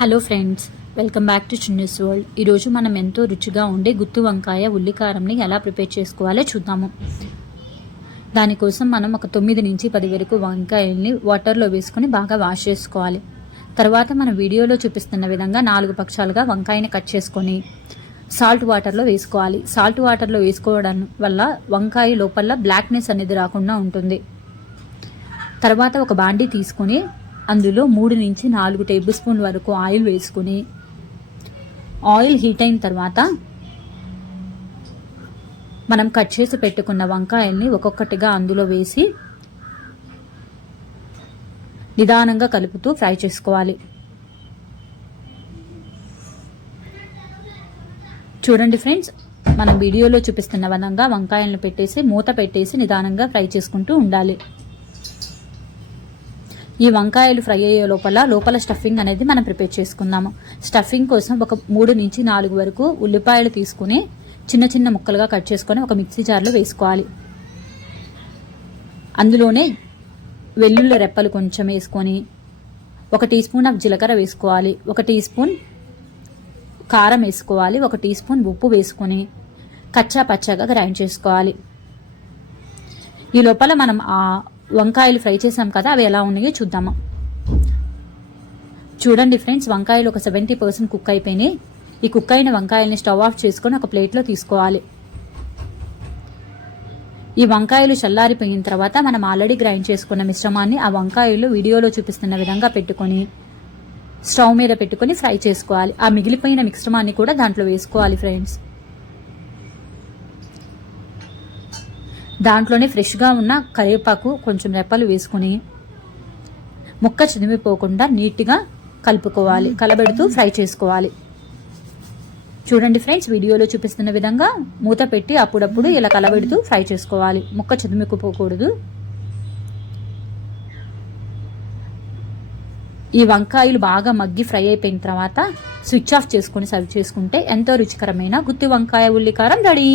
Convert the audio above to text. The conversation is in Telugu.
Hello friends, welcome back to చిన్నస్ world. ఈరోజు మనం ఎంతో రుచిగా ఉండే గుత్తి వంకాయ ఉల్లికారంని ఎలా ప్రిపేర్ చేసుకోవాలో చూద్దాము. దానికోసం మనం ఒక 9 నుంచి 10 వరకు వంకాయల్ని వాటర్లో వేసుకొని బాగా వాష్ చేసుకోవాలి. తర్వాత మన వీడియోలో చూపిస్తున్న విధంగా 4 పక్షాలుగా వంకాయని కట్ చేసుకొని సాల్ట్ వాటర్లో వేసుకోవాలి. సాల్ట్ వాటర్లో వేసుకోవడం వల్ల వంకాయ లోపల బ్లాక్నెస్ అనేది రాకుండా ఉంటుంది. తర్వాత ఒక బాండీ తీసుకొని అందులో 3 నుంచి 4 టేబుల్ స్పూన్ వరకు ఆయిల్ వేసుకుని ఆయిల్ హీట్ అయిన తర్వాత మనం కట్ చేసి పెట్టుకున్న వంకాయల్ని ఒక్కొక్కటిగా అందులో వేసి నిదానంగా కలుపుతూ ఫ్రై చేసుకోవాలి. చూడండి ఫ్రెండ్స్, మనం వీడియోలో చూపిస్తున్న విధంగా వంకాయలను పెట్టేసి మూత పెట్టేసి నిదానంగా ఫ్రై చేసుకుంటూ ఉండాలి. ఈ వంకాయలు ఫ్రై అయ్యే లోపల స్టఫింగ్ అనేది మనం ప్రిపేర్ చేసుకుందాము. స్టఫింగ్ కోసం ఒక 3 నుంచి 4 వరకు ఉల్లిపాయలు తీసుకుని చిన్న చిన్న ముక్కలుగా కట్ చేసుకొని ఒక మిక్సీ జార్లో వేసుకోవాలి. అందులోనే వెల్లుల్లి రెప్పలు కొంచెం వేసుకొని 1 టీ స్పూన్ ఆఫ్ జీలకర్ర వేసుకోవాలి, 1 టీ స్పూన్ కారం వేసుకోవాలి, 1 టీ స్పూన్ ఉప్పు వేసుకొని కచ్చా పచ్చగా గ్రైండ్ చేసుకోవాలి. ఈ లోపల మనం వంకాయలు ఫ్రై చేసాం కదా, అవి ఎలా ఉన్నాయో చూద్దాము. చూడండి ఫ్రెండ్స్, వంకాయలు ఒక 70% కుక్ అయిపోయినాయి. ఈ కుక్ అయిన వంకాయల్ని స్టవ్ ఆఫ్ చేసుకొని ఒక ప్లేట్లో తీసుకోవాలి. ఈ వంకాయలు చల్లారిపోయిన తర్వాత మనం ఆల్రెడీ గ్రైండ్ చేసుకున్న మిశ్రమాన్ని ఆ వంకాయలు వీడియోలో చూపిస్తున్న విధంగా పెట్టుకొని స్టవ్ మీద పెట్టుకొని ఫ్రై చేసుకోవాలి. ఆ మిగిలిపోయిన మిశ్రమాన్ని కూడా దాంట్లో వేసుకోవాలి ఫ్రెండ్స్. దాంట్లోనే ఫ్రెష్గా ఉన్న కరివేపాకు కొంచెం రెప్పలు వేసుకుని ముక్క చిదిమిపోకుండా నీట్గా కలుపుకోవాలి, కలబెడుతూ ఫ్రై చేసుకోవాలి. చూడండి ఫ్రెండ్స్, వీడియోలో చూపిస్తున్న విధంగా మూత పెట్టి అప్పుడప్పుడు ఇలా కలబెడుతూ ఫ్రై చేసుకోవాలి, ముక్క చిదిమిపోకూడదు. ఈ వంకాయలు బాగా మగ్గి ఫ్రై అయిపోయిన తర్వాత స్విచ్ ఆఫ్ చేసుకుని సర్వ్ చేసుకుంటే ఎంతో రుచికరమైన గుత్తి వంకాయ ఉల్లికారం రెడీ.